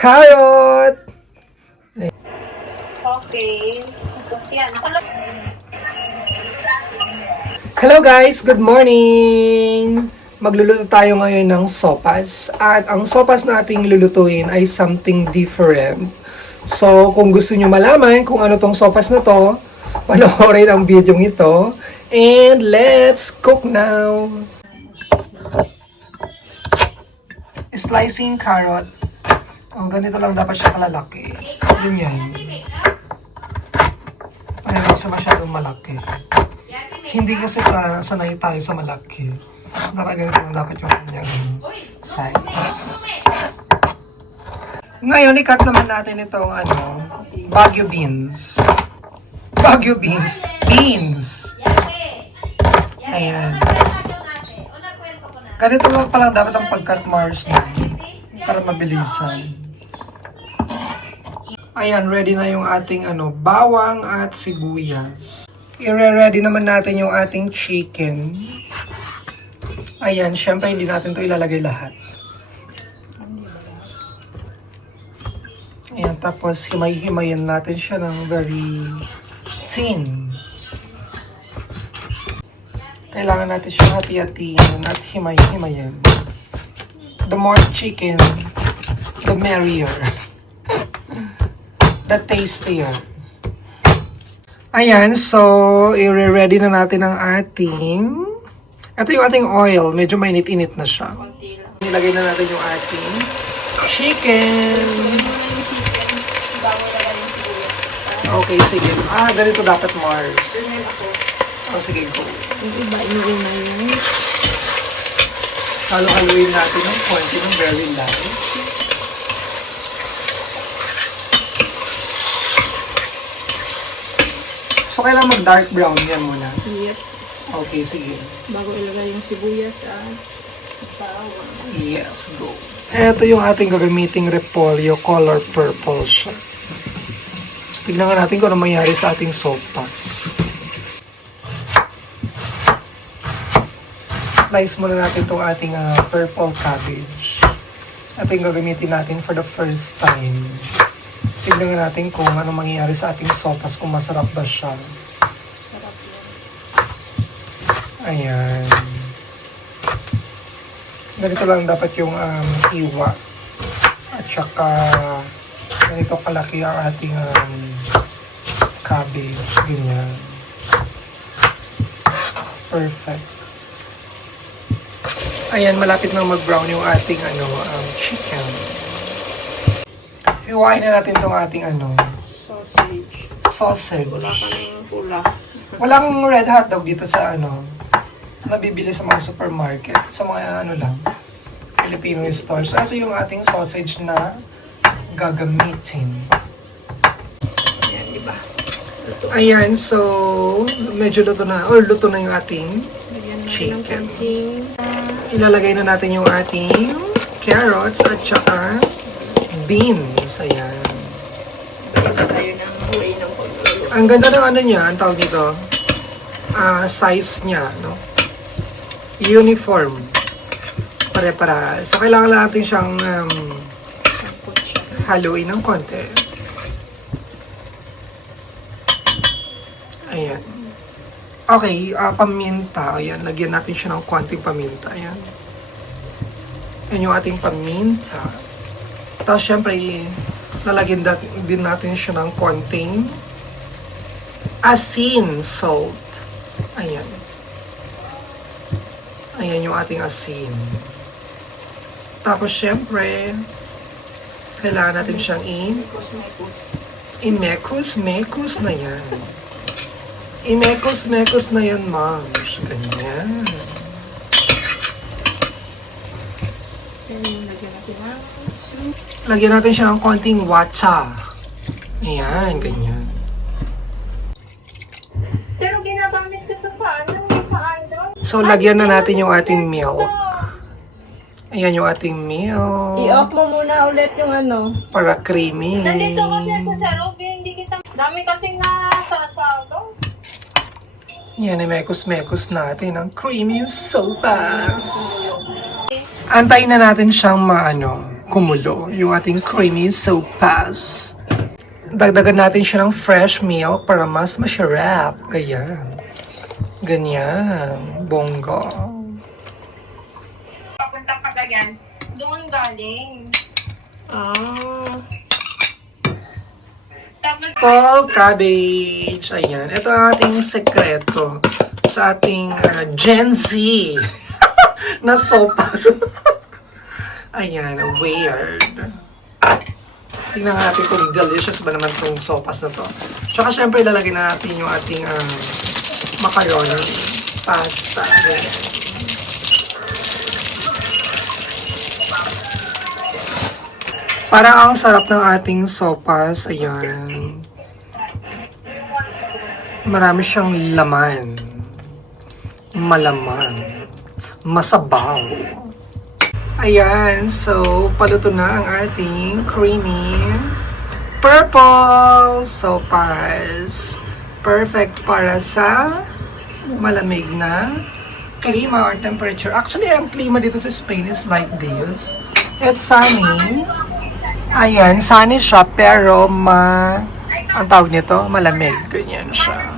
carrot. Okay. Tapos yan. Hello guys, good morning! Magluluto tayo ngayon ng sopas. At ang sopas na ating lulutuin ay something different. So, kung gusto nyo malaman kung ano tong sopas na to, panoorin ang video ito. And let's cook now! Slicing carrot. Oh, ganito lang dapat siya kalalaki. Ganyan. Ay, hindi siya masyadong malaki. Hindi kasi sanay tayo sa malaki. Dapat ganito lang dapat yung kanyang size. Ngayon, i-cut naman natin itong Baguio beans. Baguio beans. Beans! Ayan. Ganito lang palang dapat ang pag-cut Mars na para mabilisan. Ayan, ready na yung ating bawang at sibuyas. I-ready naman natin yung ating chicken. Ayan, syempre hindi natin to ilalagay lahat. Ayan, tapos himay-himayin natin siya ng very thin. Kailangan natin siya hati-hatiin at himay-himayin. The more chicken, the merrier. The tastier. Ayan, so i-ready na natin ang ating... Ito yung ating oil. Medyo mainit-init na siya. Nilagay na natin yung ating chicken. Okay, sige. Ganito dapat, Mars. Sige, go. Halo-haluin natin ng konti ng very light. So, kailangan mag-dark brown yan muna. Yep. Okay, sige. Bago ilagay yung sibuyas at bawang. Yes, go. Ito yung ating gagamiting repolyo, color purple siya. Tignan nga natin kung ano mangyari sa ating sopas. Slice muna natin itong ating purple cabbage. Ito yung gagamitin natin for the first time. Tignan nga natin kung ano mangyayari sa ating sopas, kung masarap ba siya. Sarap yan. Ayan. Ganito lang dapat yung iwa. At saka ganito kalaki ang ating cabbage. Ganyan. Perfect. Ayan, malapit nang mag-brown yung ating chicken. Iwain na natin itong ating Sausage. sausage. Wala ka ng pula. Walang red hotdog dito sa nabibili sa mga supermarket. Sa mga lang, Filipino stores. So, ito yung ating sausage na gagamitin. Ayan, diba? Luto. Ayan, so medyo luto na yung ating Lagyan natin ng chicken. konting Ilalagay na natin yung ating carrots at saka beans. Ayan. Lagyan tayo ng huway ng konti. Ang ganda ng niya, ang tawag dito, size niya, no? Uniform. Pare-para. So, kailangan natin siyang Sangkot siya. haluin ng konti. Ayan. Okay, paminta. Ayan, lagyan natin siya ng konting paminta. Ayan. Ayan yung ating paminta. Tapos, syempre, lalagyan din natin siya ng konting asin, salt. Ayan. Ayan yung ating asin. Tapos, syempre, kailangan natin siyang i-mekos na yan. I-mekos na yan, ma'am. Ganyan. Lagyan natin siya ng konting watcha. Ayan, ganyan. Pero ginagamit ko to sa Android. So, lagyan na natin yung ating milk. Ayan yung ating milk. I-off mo muna ulit yung Para creamy. Nandito kasi ako sa Ruby, hindi kita... Dami kasing nasasago. Yan, mekos-mekos natin ang creamy sopas. Antayin na natin siyang kumulo yung ating creamy sopas. Dagdagan natin siya ng fresh milk para mas masarap. Ayan. Ganyan. Bongga. Papunta pa ganyan. Doon galing. Ah. Tapos, Fall cabbage. Ayan. Ito ang ating sekreto sa ating Gen Z na sopas. Ayan. Weird. Tingnan natin kung delicious ba naman itong sopas na to. Tsaka syempre ilalagay na natin yung ating macaroni, pasta. Ayan. Parang ang sarap ng ating sopas. Ayan. Marami siyang laman. Malaman. Masabaw. Ayan. So, paluto na ang ating creamy purple sopas. Perfect para sa malamig na klima or temperature. Actually, ang klima dito sa Spain is like this. It's sunny. Ayan, sunny siya, pero ang tawag nito, malamig. Ganyan siya.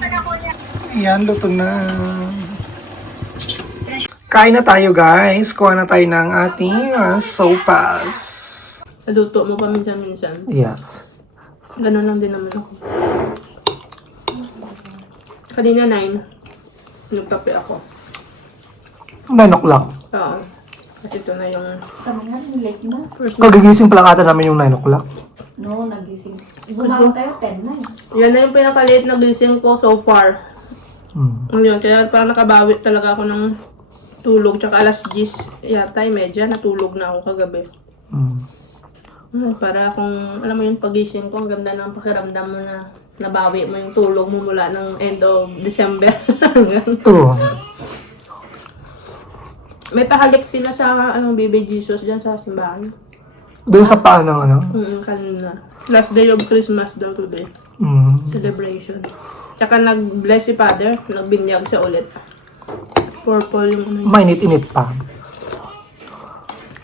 Ayan, luto na. Kain na tayo, guys. Kuha na tayo ng ating sopas. Naluto mo pa minsan-minsan. Yes. Ganun lang din naman ako. Kanina 9, nagkape ako. 9 o'clock. Oo. Kasi ito na yung Kami nga, late na. first. Kagigising pala ata namin yung 9 o'clock. No, nagising. Gumawa tayo 10 na eh. Yan na yung pinakaliit na gising ko so far. Yun, kaya parang nakabawi talaga ako ng tulog. Tsaka alas 10 yata, medya natulog na ako kagabi. Para kung, alam mo yung pagising ko, ang ganda ng pakiramdam mo na nabawi mo yung tulog mo mula ng end of December. True. May pahalik sila sa Baby Jesus dyan sa simbahan. Doon sa paano, ano? Kanina. Last day of Christmas daw today. Celebration. Tsaka nag-bless si Father, nagbinyag siya ulit. Purple yung ano. Mainit-init pa.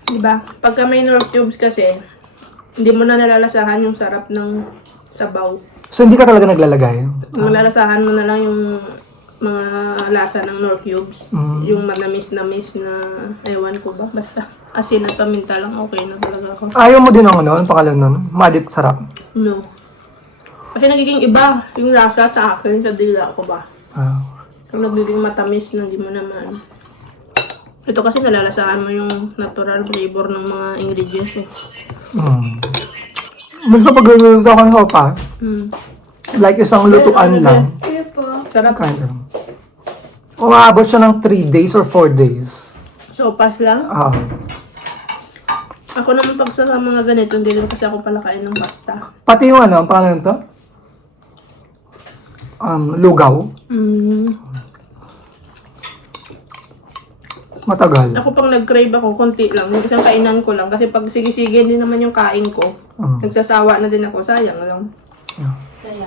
Diba? Pagka may North Tubes kasi, hindi mo na nalalasahan yung sarap ng sabaw. So, hindi ka talaga naglalagay? Malalasahan mo na lang yung mga lasa ng North Cubes. Yung manamis-namis na, ewan ko ba, basta asin at paminta lang, okay na talaga ako. Ayaw mo din ang ano, ang pangalan nun? Madit sarap. No. Kasi nagiging iba yung lasa sa akin, sa dila ko ba. Kung nagiging matamis na di mo naman. Ito kasi nalalasahan mo yung natural flavor ng mga ingredients eh. Basta pag niluluto ako ng sopa, like isang lutuan lang. Sige po. Sarap. Kind of. Umaabot siya ng 3 days or 4 days. Sopas lang. Ako naman pag sa mga ganito, hindi rin kasi ako palakain ng pasta. Pati yung ano, ang pangalan nito? Lugaw. Matagal. Ako pang nag-crave ako, konti lang. Yung isang kainan ko lang. Kasi pag sige-sige din naman yung kain ko, nagsasawa na din ako. Sayang lang. Kaya.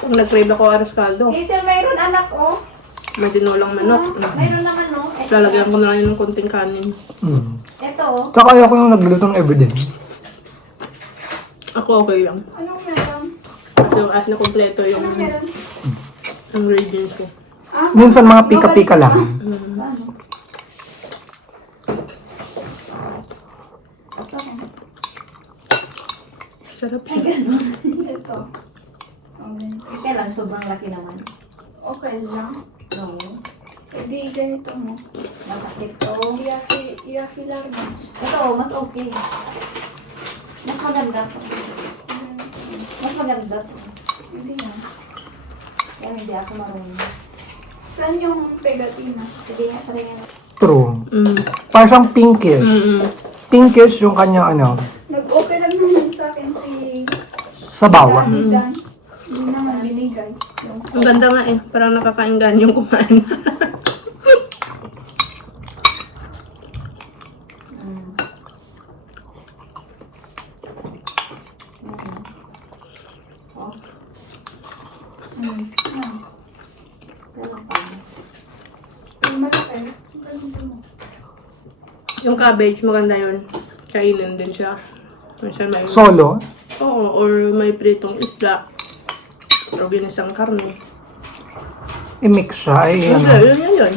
Pag nag-crave ako aros caldo, Hazel, mayroon anak oh. may tinulang manok. Mayroon naman oh. Lalagyan ko na lang yun ng konting kanin. Ito oh. Tsaka ayaw ko yung nagluluto ng everyday. Ako okay lang. Anong meron? Kasi yung as na kompleto yung Anong meron? ingredients ko. Minsan mga pika-pika lang. Ano? Sarap Ay, siya. ganun. Ito. Okay. Kaya lang, sobrang laki naman. okay lang. No. Hindi ganito mo. Masakit to. Iyaki large. Ito oh, mas okay. Mas maganda to. Mas maganda to. Hindi na. Kaya hindi ako marunong. Saan yung pegatina? Sige nga, try nga. True. Mm. Parang siyang pinkish. Pinkish yung kanya ano, Nag-open lang naman sa akin si sabawan. Dan. Hindi naman binigay. Yung Ang ganda nga eh. Parang nakakainggan yung kumain. yung malaki. Ganito mo. Yung cabbage, maganda yun. Kainin din siya. Minsan may... Solo? Oo, or may pritong isda. O ginisang karne. I-mix siya. Ay, Yun, ano. yun.